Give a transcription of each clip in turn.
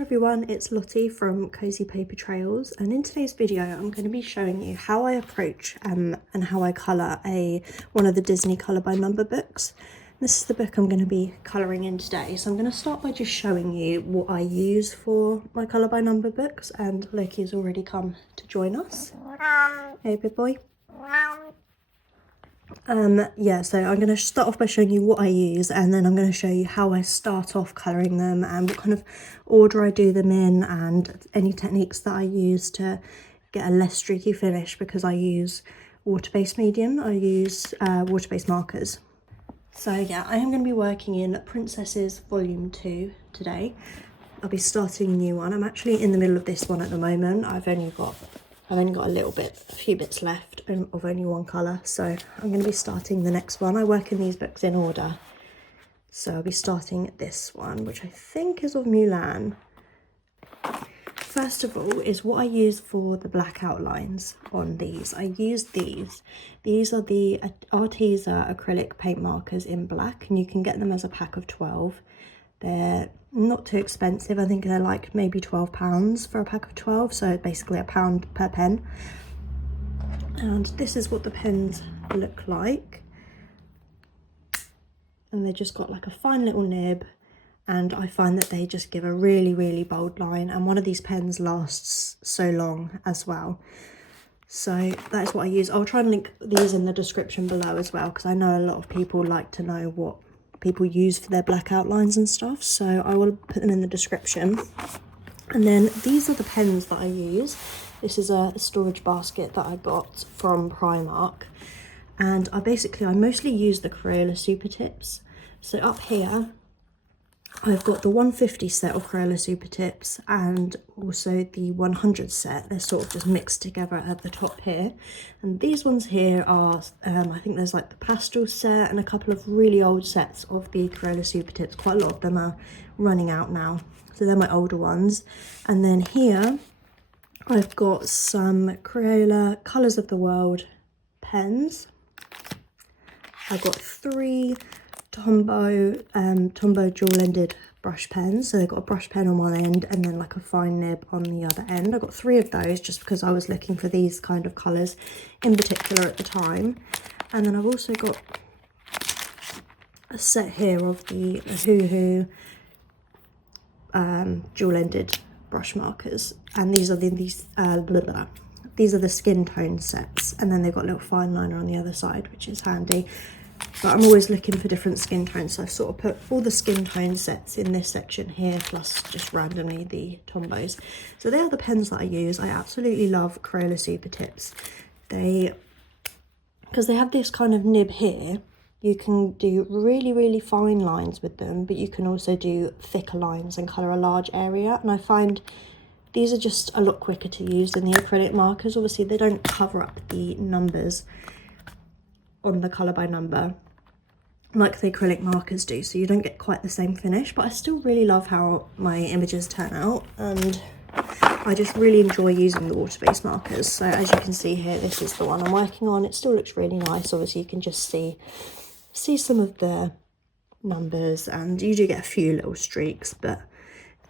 Hi everyone, it's Lottie from Cozy Paper Trails, and in today's video I'm going to be showing you how I approach and how I colour one of the Disney colour by number books. This is the book I'm going to be colouring in today, so I'm going to start by just showing you what I use for my colour by number books, and Loki's already come to join us. Hey big boy. Yeah, so I'm going to start off by showing you what I use, and then I'm going to show you how I start off colouring them and what kind of order I do them in, and any techniques that I use to get a less streaky finish, because I use water-based medium. I use water-based markers. So yeah, I am going to be working in Princesses Volume 2 today. I'll be starting a new one. I'm actually in the middle of this one at the moment. I've only got a few bits left of only one colour, so I'm going to be starting the next one. I work in these books in order, so I'll be starting this one, which I think is of Mulan. First of all is what I use for the black outlines on these. I use these. These are the Arteza acrylic paint markers in black, and you can get them as a pack of 12. They're not too expensive. I think they're like maybe £12 for a pack of 12, so basically £1 per pen. And this is what the pens look like, and they just got like a fine little nib, and I find that they just give a really bold line, and one of these pens lasts so long as well. So that's what I use. I'll try and link these in the description below as well, because I know a lot of people like to know what people use for their black outlines and stuff, so I will put them in the description. And then these are the pens that I use. This is a storage basket that I got from Primark, and I mostly use the Crayola Supertips. So up here I've got the 150 set of Crayola Supertips and also the 100 set. They're sort of just mixed together at the top here. And these ones here are, I think there's like the pastel set and a couple of really old sets of the Crayola Supertips. Quite a lot of them are running out now, so they're my older ones. And then here I've got some Crayola Colours of the World pens. I've got 3 Tombow dual-ended brush pens, so they've got a brush pen on one end and then like a fine nib on the other end. I got 3 of those just because I was looking for these kind of colours in particular at the time. And then I've also got a set here of the Hoo dual-ended brush markers, and these are the skin tone sets, and then they've got a little fine liner on the other side, which is handy. But I'm always looking for different skin tones, so I've sort of put all the skin tone sets in this section here, plus just randomly the Tombows. So they are the pens that I use. I absolutely love Crayola Supertips. Because they have this kind of nib here, you can do really fine lines with them, but you can also do thicker lines and colour a large area. And I find these are just a lot quicker to use than the acrylic markers. Obviously they don't cover up the numbers on the colour by number like the acrylic markers do, so you don't get quite the same finish, but I still really love how my images turn out, and I just really enjoy using the water-based markers. So as you can see here, this is the one I'm working on. It still looks really nice. Obviously you can just see some of the numbers, and you do get a few little streaks, but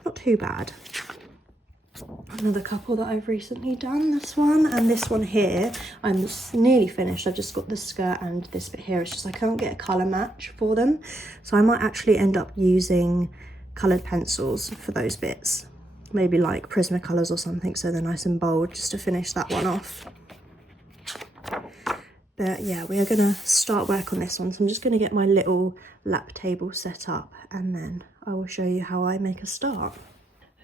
not too bad. Another couple that I've recently done, this one and this one here, I'm nearly finished. I've just got the skirt and this bit here. It's just I can't get a colour match for them, so I might actually end up using coloured pencils for those bits, maybe like Prismacolors or something, so they're nice and bold, just to finish that one off. But yeah, we are going to start work on this one, so I'm just going to get my little lap table set up, and then I will show you how I make a start.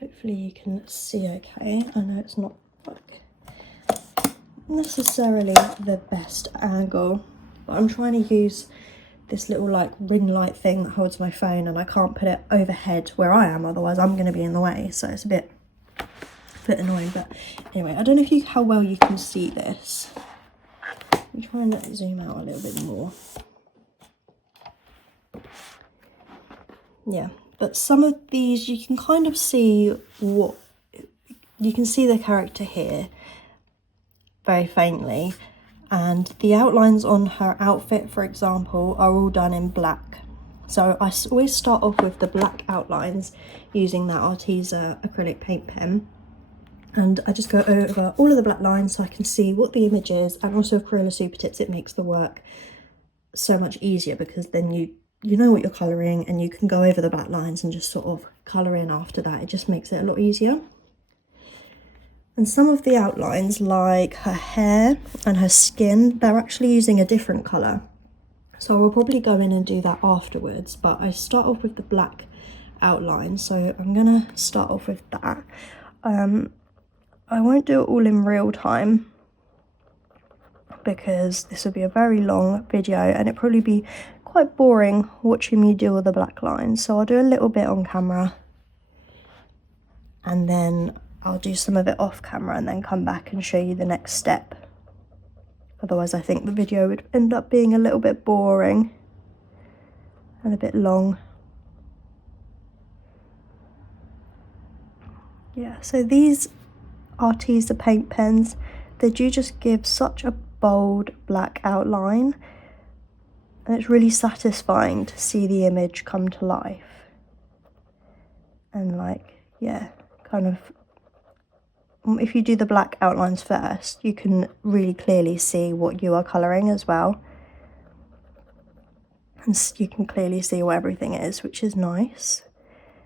Hopefully you can see okay. I know it's not like necessarily the best angle, but I'm trying to use this little like ring light thing that holds my phone, and I can't put it overhead where I am, otherwise I'm going to be in the way, so it's a bit annoying. But anyway, I don't know how well you can see this. I'm trying to zoom out a little bit more. Yeah. But some of these you can kind of see you can see the character here very faintly, and the outlines on her outfit, for example, are all done in black. So I always start off with the black outlines using that Arteza acrylic paint pen. And I just go over all of the black lines so I can see what the image is. And also with Crayola Supertips, it makes the work so much easier because then you know what you're colouring and you can go over the black lines and just sort of colour in after that. It just makes it a lot easier. And some of the outlines, like her hair and her skin, they're actually using a different colour. So I'll probably go in and do that afterwards, but I start off with the black outline. So I'm gonna start off with that. I won't do it all in real time because this will be a very long video and it'd probably be quite boring watching me do all the black lines. So I'll do a little bit on camera and then I'll do some of it off camera and then come back and show you the next step. Otherwise I think the video would end up being a little bit boring and a bit long. Yeah, so these Arteza paint pens, they do just give such a bold black outline and it's really satisfying to see the image come to life. And like, yeah, kind of, if you do the black outlines first, you can really clearly see what you are colouring as well. And you can clearly see what everything is, which is nice.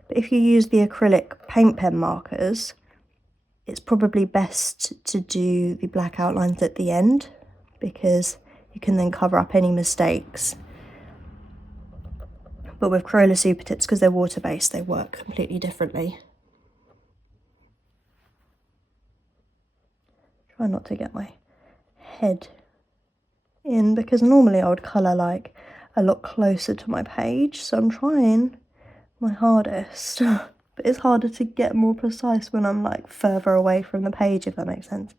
But if you use the acrylic paint pen markers, it's probably best to do the black outlines at the end because you can then cover up any mistakes. But with Crayola Supertips, because they're water-based, they work completely differently. Try not to get my head in because normally I would colour like a lot closer to my page, so I'm trying my hardest. But it's harder to get more precise when I'm like further away from the page, if that makes sense.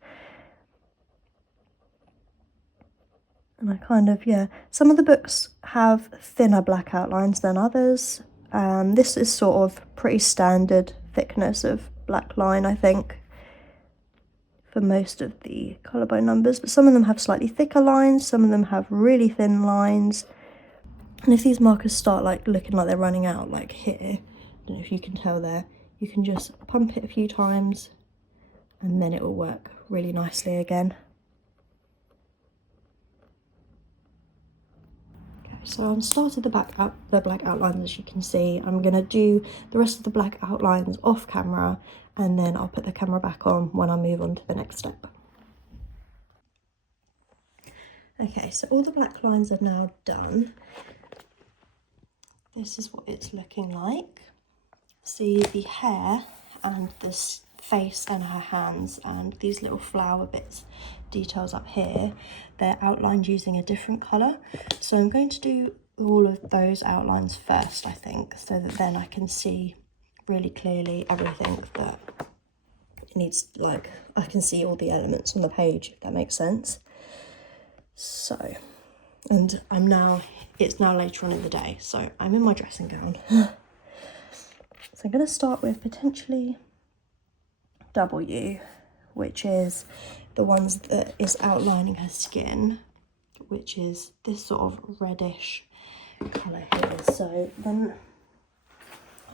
And I kind of, yeah, some of the books have thinner black outlines than others. This is sort of pretty standard thickness of black line, I think, for most of the collarbone numbers. But some of them have slightly thicker lines, some of them have really thin lines. And if these markers start like looking like they're running out, like here, I don't know if you can tell there, you can just pump it a few times and then it will work really nicely again. Okay, so I've started the black outlines, as you can see. I'm going to do the rest of the black outlines off camera and then I'll put the camera back on when I move on to the next step. Okay, so all the black lines are now done. This is what it's looking like. See the hair and this face and her hands and these little flower bits, details up here, they're outlined using a different colour. So I'm going to do all of those outlines first, I think, so that then I can see really clearly everything that it needs, like I can see all the elements on the page, if that makes sense. So, and it's now later on in the day, so I'm in my dressing gown. So I'm going to start with potentially W, which is the ones that is outlining her skin, which is this sort of reddish colour here. So then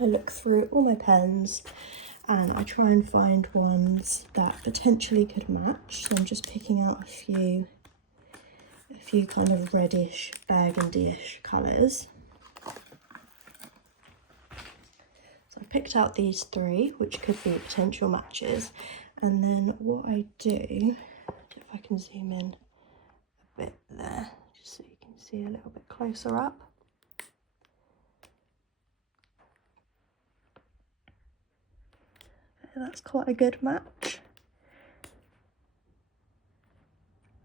I look through all my pens and I try and find ones that potentially could match. So I'm just picking out a few kind of reddish, burgundy-ish colours. So I picked out these three, which could be potential matches. And then what I do, if I can zoom in a bit there, just so you can see a little bit closer up. That's quite a good match.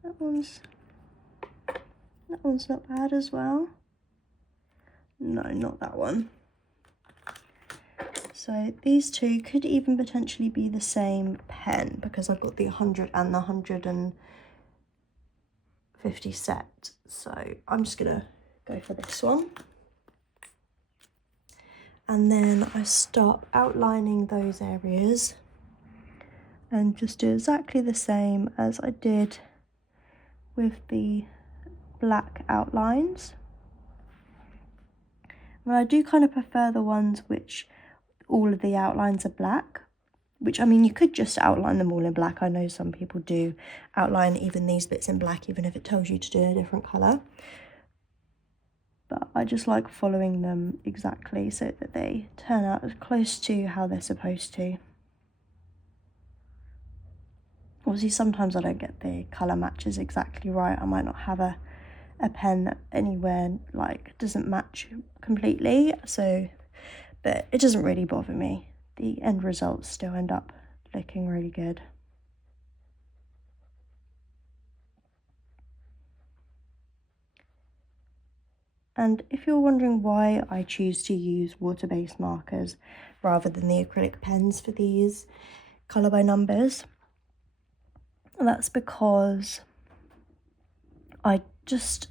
That one's not bad as well. No, not that one. So these two could even potentially be the same pen because I've got the 100 and the 150 set. So I'm just gonna go for this one. And then I start outlining those areas and just do exactly the same as I did with the black outlines. And I do kind of prefer the ones which all of the outlines are black, which, I mean, you could just outline them all in black. I know some people do outline even these bits in black, even if it tells you to do a different colour. But I just like following them exactly so that they turn out as close to how they're supposed to. Obviously, sometimes I don't get the colour matches exactly right. I might not have a pen that anywhere like doesn't match completely, so, but it doesn't really bother me. The end results still end up looking really good. And if you're wondering why I choose to use water-based markers rather than the acrylic pens for these colour by numbers, that's because I just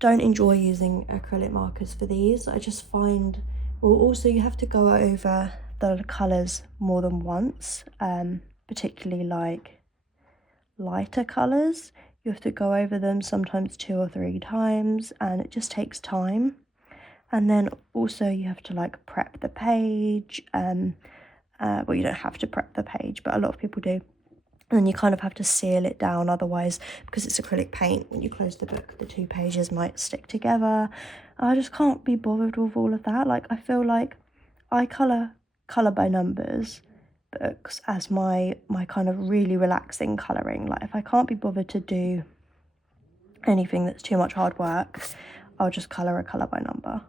don't enjoy using acrylic markers for these. I just find, well, also you have to go over the colours more than once, particularly like lighter colours. You have to go over them sometimes 2 or 3 times, and it just takes time. And then also you have to like prep the page. Well, you don't have to prep the page, but a lot of people do. And then you kind of have to seal it down, otherwise, because it's acrylic paint, when you close the book, the 2 pages might stick together. I just can't be bothered with all of that. Like, I feel like I colour by numbers books as my kind of really relaxing colouring. Like, if I can't be bothered to do anything that's too much hard work, I'll just colour a colour by number.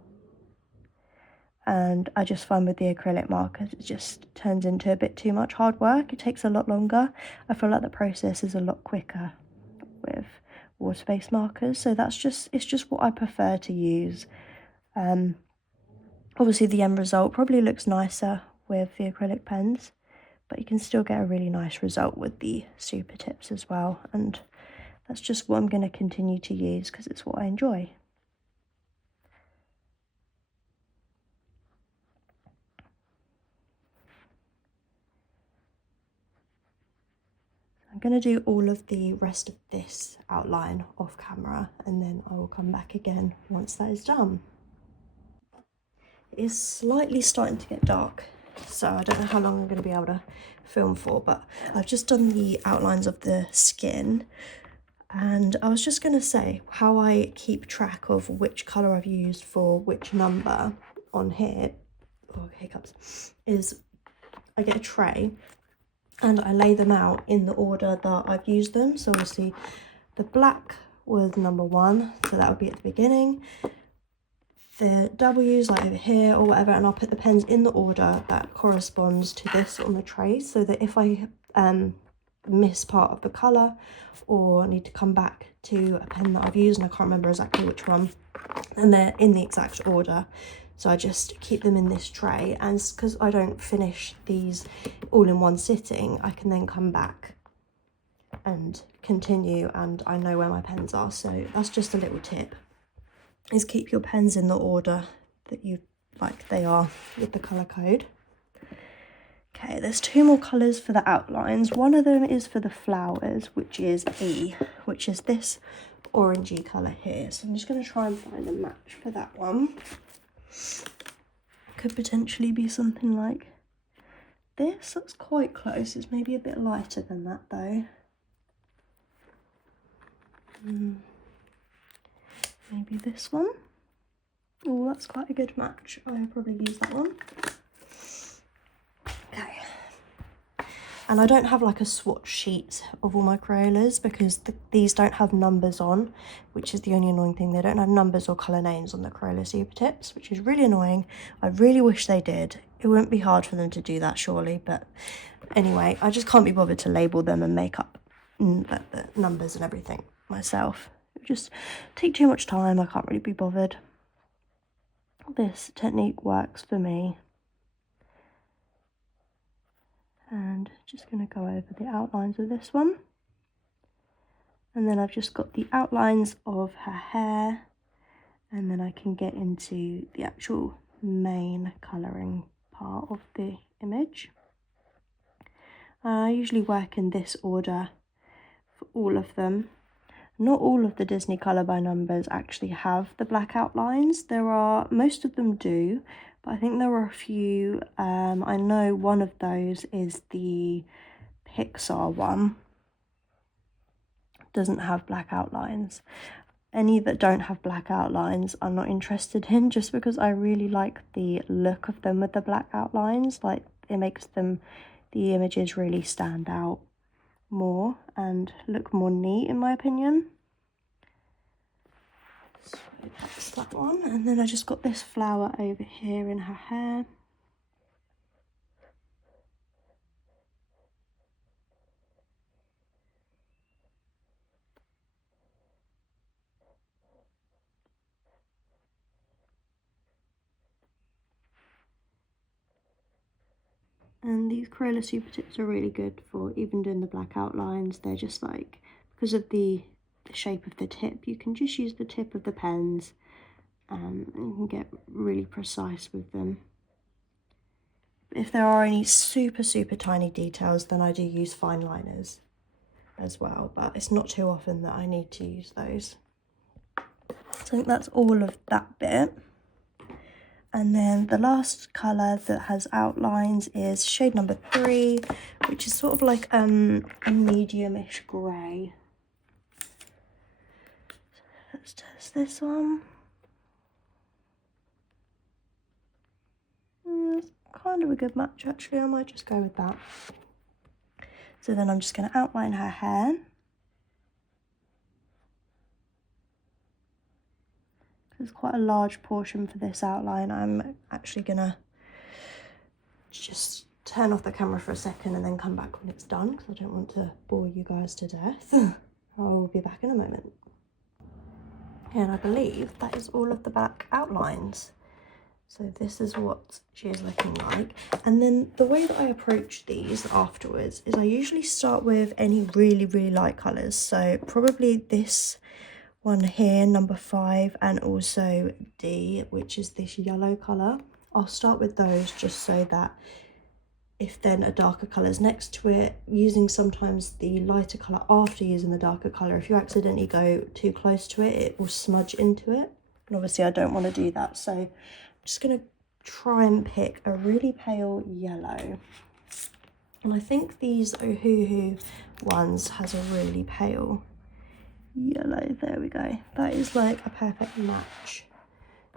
And I just find with the acrylic markers, it just turns into a bit too much hard work. It takes a lot longer. I feel like the process is a lot quicker with water-based markers, so it's just what I prefer to use. Obviously the end result probably looks nicer with the acrylic pens, but you can still get a really nice result with the super tips as well, and that's just what I'm going to continue to use because it's what I enjoy. I'm going to do all of the rest of this outline off camera, and then I will come back again once that is done. It is slightly starting to get dark, so I don't know how long I'm going to be able to film for, but I've just done the outlines of the skin, and I was just going to say how I keep track of which colour I've used for which number on here, oh, hiccups, is I get a tray and I lay them out in the order that I've used them. So obviously the black was number 1, so that would be at the beginning. The W's like over here or whatever, and I'll put the pens in the order that corresponds to this on the tray, so that if I miss part of the colour or need to come back to a pen that I've used and I can't remember exactly which one, and they're in the exact order. So I just keep them in this tray, and because I don't finish these all in one sitting, I can then come back and continue, and I know where my pens are. So that's just a little tip, is keep your pens in the order that you like they are with the colour code. Okay, there's 2 more colours for the outlines. One of them is for the flowers, which is E, which is this orangey colour here. So I'm just going to try and find a match for that one. Could potentially be something like this. That's quite close. It's maybe a bit lighter than that though. Maybe this one. Oh, that's quite a good match. I'll probably use that one. Okay. And I don't have like a swatch sheet of all my Crayolas because these don't have numbers on, which is the only annoying thing. They don't have numbers or colour names on the Crayola Super Tips, which is really annoying. I really wish they did. It wouldn't be hard for them to do that, surely. But anyway, I just can't be bothered to label them and make up the numbers and everything myself. It would just take too much time. I can't really be bothered. This technique works for me. And just going to go over the outlines of this one. And then I've just got the outlines of her hair, and then I can get into the actual main colouring part of the image. I usually work in this order for all of them. Not all of the Disney Colour by Numbers actually have the black outlines. Most of them do, but I think there are a few. I know one of those is the Pixar one. Doesn't have black outlines. Any that don't have black outlines I'm not interested in, just because I really like the look of them with the black outlines. Like, it makes the images really stand out more and look more neat, in my opinion. So that's that one. And then I just got this flower over here in her hair. And these crayola supertips are really good for even doing the black outlines. They're just like, because of the shape of the tip, you can just use the tip of the pens and you can get really precise with them. If there are any super tiny details, then I do use fine liners as well, but it's not too often that I need to use those. So I think that's all of that bit. And then the last colour that has outlines is shade number 3, which is sort of like a medium-ish grey. Let's test this one. It's kind of a good match, actually. I might just go with that. So then I'm just going to outline her hair. There's quite a large portion for this outline. I'm actually going to just turn off the camera for a second and then come back when it's done, because I don't want to bore you guys to death. I will be back in a moment. And I believe that is all of the back outlines. So this is what she is looking like. And then the way that I approach these afterwards is I usually start with any really light colours. So probably this one here, number 5, and also D, which is this yellow colour. I'll start with those just so that if then a darker colour is next to it, using sometimes the lighter colour after using the darker colour, if you accidentally go too close to it, it will smudge into it. And obviously I don't want to do that, so I'm just going to try and pick a really pale yellow. And I think these Ohuhu ones has a really pale yellow. There we go. That is like a perfect match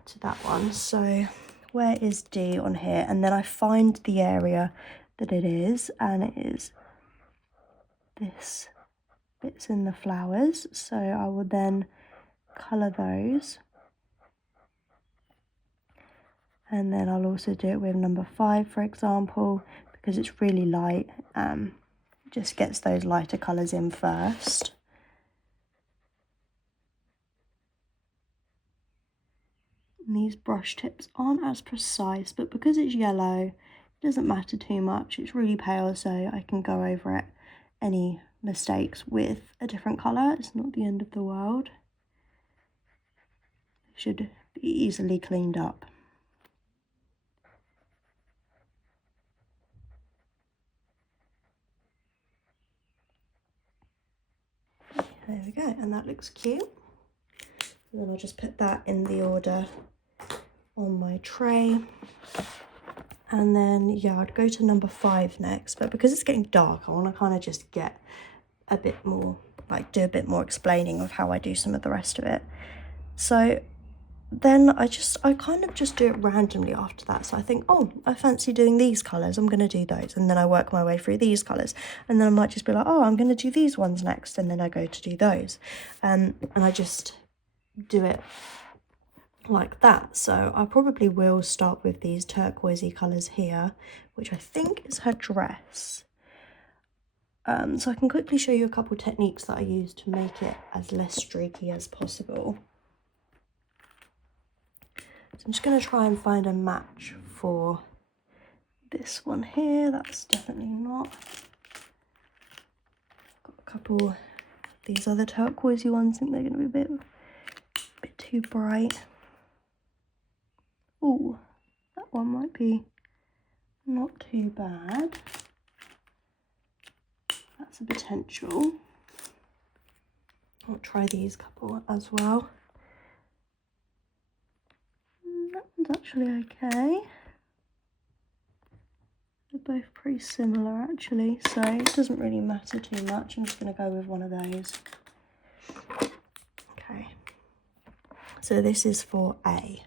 to that one. So where is D on here? And then I find the area that it is, and it is this bits in the flowers. So I will then colour those. And then I'll also do it with number 5, for example, because it's really light. Just gets those lighter colours in first. And these brush tips aren't as precise, but because it's yellow, it doesn't matter too much. It's really pale, so I can go over it. Any mistakes with a different colour, it's not the end of the world. It should be easily cleaned up. There we go, and that looks cute. And then I'll just put that in the order on my tray. And then, yeah, I'd go to number 5 next, but because it's getting dark, I want to kind of just get a bit more, like do a bit more explaining of how I do some of the rest of it. So then I kind of just do it randomly after that. So I think, oh, I fancy doing these colours, I'm going to do those. And then I work my way through these colours. And then I might just be like, oh, I'm going to do these ones next. And then I go to do those. And I just do it like that. So I probably will start with these turquoisey colours here, which I think is her dress. So I can quickly show you a couple techniques that I use to make it as less streaky as possible. So I'm just going to try and find a match for this one here. That's definitely not. Got a couple of these other turquoisey ones. I think they're going to be a bit too bright. Oh, that one might be not too bad. That's a potential. I'll try these couple as well. That one's actually okay. They're both pretty similar actually, so it doesn't really matter too much. I'm just going to go with one of those. Okay, so this is for A.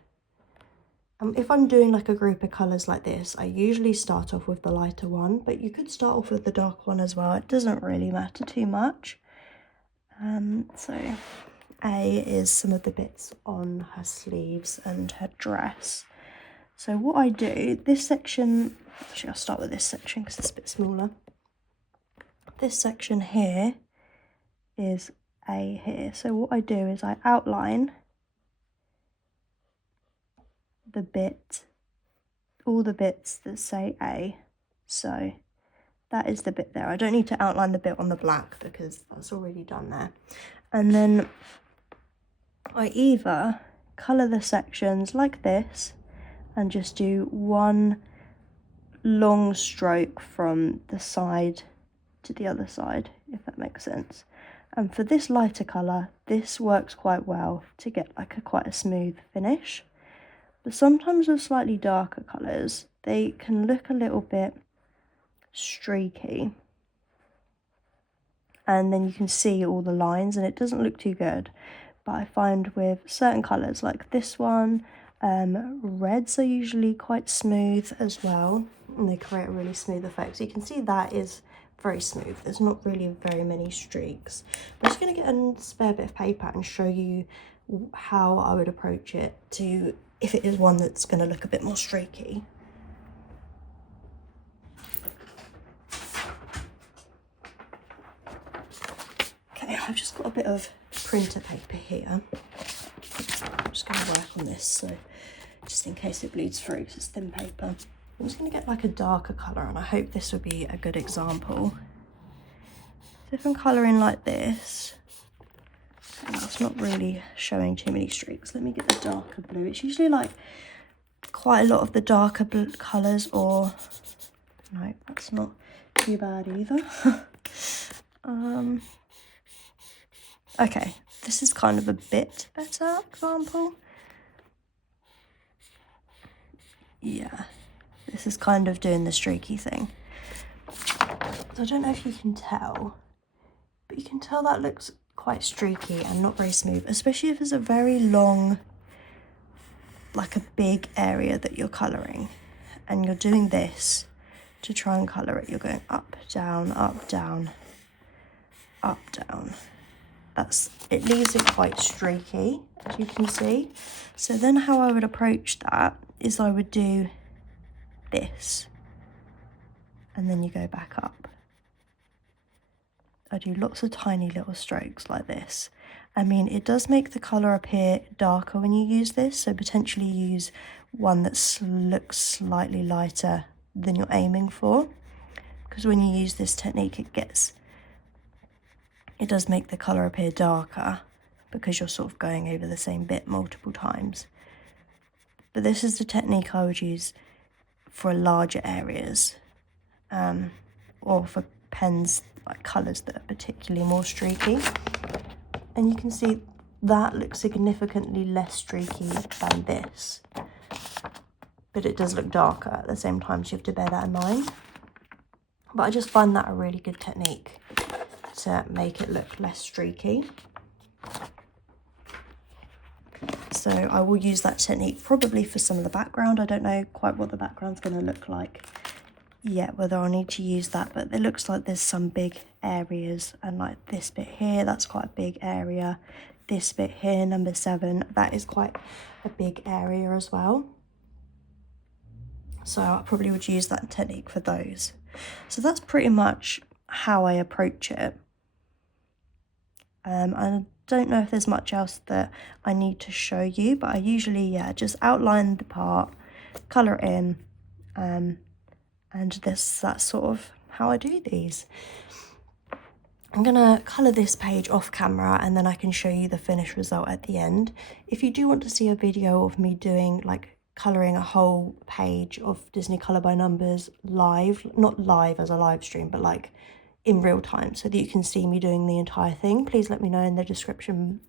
If I'm doing like a group of colours like this, I usually start off with the lighter one, but you could start off with the dark one as well. It doesn't really matter too much. So A is some of the bits on her sleeves and her dress. So what I do, this section, actually I'll start with this section because it's a bit smaller. This section here is A here. So what I do is I outline the bit, all the bits that say A. So that is the bit there. I don't need to outline the bit on the black because that's already done there. And then I either colour the sections like this and just do one long stroke from the side to the other side, if that makes sense. And for this lighter colour, this works quite well to get like quite a smooth finish. But sometimes with slightly darker colours, they can look a little bit streaky. And then you can see all the lines and it doesn't look too good. But I find with certain colours like this one, reds are usually quite smooth as well. And they create a really smooth effect. So you can see that is very smooth. There's not really very many streaks. I'm just going to get a spare bit of paper and show you how I would approach it to if it is one that's going to look a bit more streaky. Okay, I've just got a bit of printer paper here. I'm just going to work on this, so just in case it bleeds through because it's thin paper. I'm just going to get like a darker colour and I hope this will be a good example. So if I'm colouring like this, that's not really showing too many streaks. Let me get the darker blue. It's usually like quite a lot of the darker blue colours, or no, that's not too bad either. Okay, this is kind of a bit better example. Yeah, this is kind of doing the streaky thing. So I don't know if you can tell, but you can tell that looks quite streaky and not very smooth, especially if it's a very long, like a big area that you're colouring and you're doing this to try and colour it. You're going up, down, up, down, up, down. It leaves it quite streaky, as you can see. So then how I would approach that is I would do this and then you go back up. I do lots of tiny little strokes like this. I mean, it does make the colour appear darker when you use this, so potentially use one that looks slightly lighter than you're aiming for, because when you use this technique it does make the colour appear darker because you're sort of going over the same bit multiple times. But this is the technique I would use for larger areas, or for pens like colours that are particularly more streaky. And you can see that looks significantly less streaky than this, but it does look darker at the same time, so you have to bear that in mind. But I just find that a really good technique to make it look less streaky. So I will use that technique probably for some of the background. I don't know quite what the background's going to look like yet, whether I'll need to use that, but it looks like there's some big areas, and like this bit here, that's quite a big area. This bit here, number 7, that is quite a big area as well. So I probably would use that technique for those. So that's pretty much how I approach it. I don't know if there's much else that I need to show you, but I usually, just outline the part, colour it in, and that's sort of how I do these. I'm gonna colour this page off camera and then I can show you the finished result at the end. If you do want to see a video of me doing like colouring a whole page of Disney Colour by Numbers live, not live as a live stream, but like in real time so that you can see me doing the entire thing. Please let me know in the description.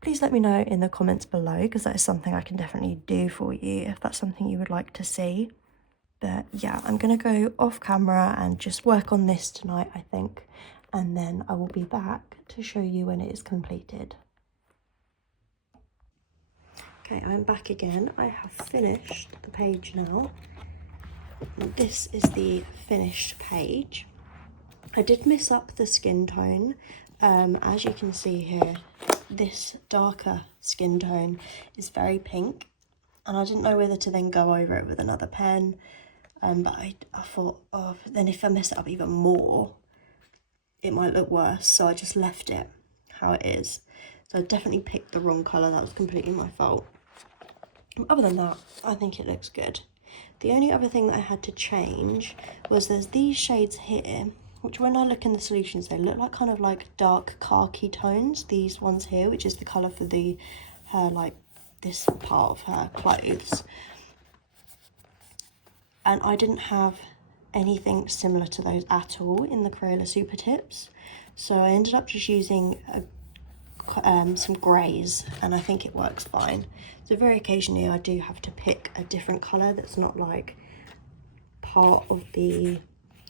Please let me know in the comments below, because that is something I can definitely do for you if that's something you would like to see. But yeah, I'm gonna go off camera and just work on this tonight, I think, and then I will be back to show you when it is completed. Okay, I'm back again. I have finished the page now. This is the finished page. I did miss up the skin tone. As you can see here, this darker skin tone is very pink, and I didn't know whether to then go over it with another pen, but I thought, oh, then if I mess it up even more, it might look worse, so I just left it how it is. So I definitely picked the wrong colour. That was completely my fault. Other than that, I think it looks good. The only other thing that I had to change was there's these shades here, which when I look in the solutions, they look like kind of like dark khaki tones. These ones here, which is the colour for her, like this part of her clothes. And I didn't have anything similar to those at all in the Crayola Supertips. So I ended up just using some greys, and I think it works fine. So very occasionally I do have to pick a different colour that's not like part of the,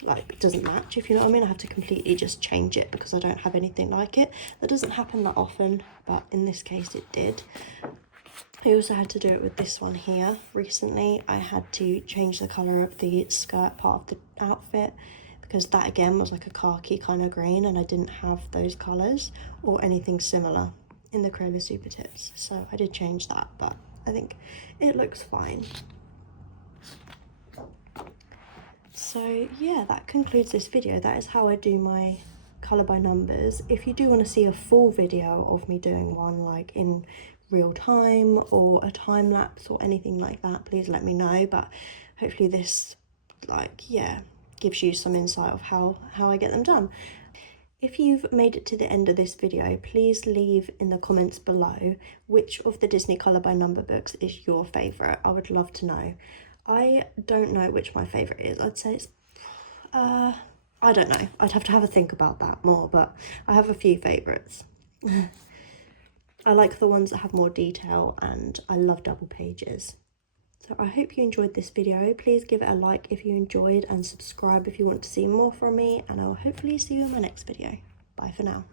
like, doesn't match, if you know what I mean. I have to completely just change it because I don't have anything like it. That doesn't happen that often, but in this case it did. I also had to do it with this one here recently. I had to change the colour of the skirt part of the outfit, because that again was like a khaki kind of green, and I didn't have those colours or anything similar in the Crayola Supertips. So I did change that, but I think it looks fine. So yeah, that concludes this video. That is how I do my colour by numbers. If you do want to see a full video of me doing one like in real time or a time lapse or anything like that, please let me know. But hopefully this, like, yeah, gives you some insight of how I get them done. If you've made it to the end of this video, please leave in the comments below which of the Disney Colour by Number books is your favourite. I would love to know. I don't know which my favourite is. I'd say it's, I don't know. I'd have to have a think about that more, but I have a few favourites. I like the ones that have more detail, and I love double pages. So I hope you enjoyed this video. Please give it a like if you enjoyed, and subscribe if you want to see more from me, and I will hopefully see you in my next video. Bye for now.